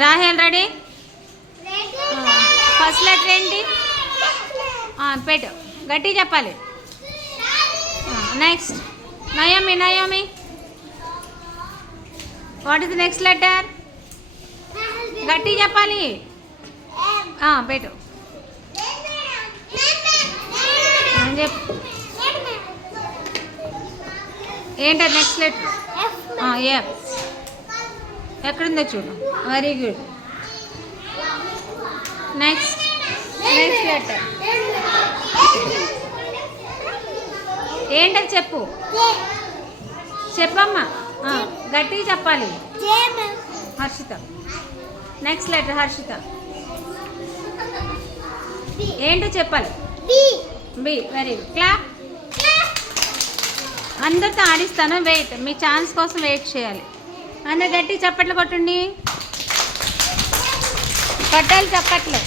Rahel ready? First letter ఏంటి? పెట్టు, గట్టి చెప్పాలి. Next Naomi. Naomi, what is the next letter? గట్టి చెప్పాలి. పెట్టు, చెప్పు. ఏంటది నెక్స్ట్ లెటర్? ఎఫ్. ఎక్కడుందో చూడు. Very good. Next next letter ఏంటది చెప్పు. చెప్పమ్మా, గట్టిగా చెప్పాలి. హర్షిత. Next letter Harshita. ఏంటో చెప్పాలి. బి. Very good. క్లాప్. అందరితో ఆడిస్తాను, వెయిట్. మీ ఛాన్స్ కోసం వెయిట్ చేయాలి. అందరు గట్టి చప్పట్లు కొట్టండి. కొట్టాలి చప్పట్లు.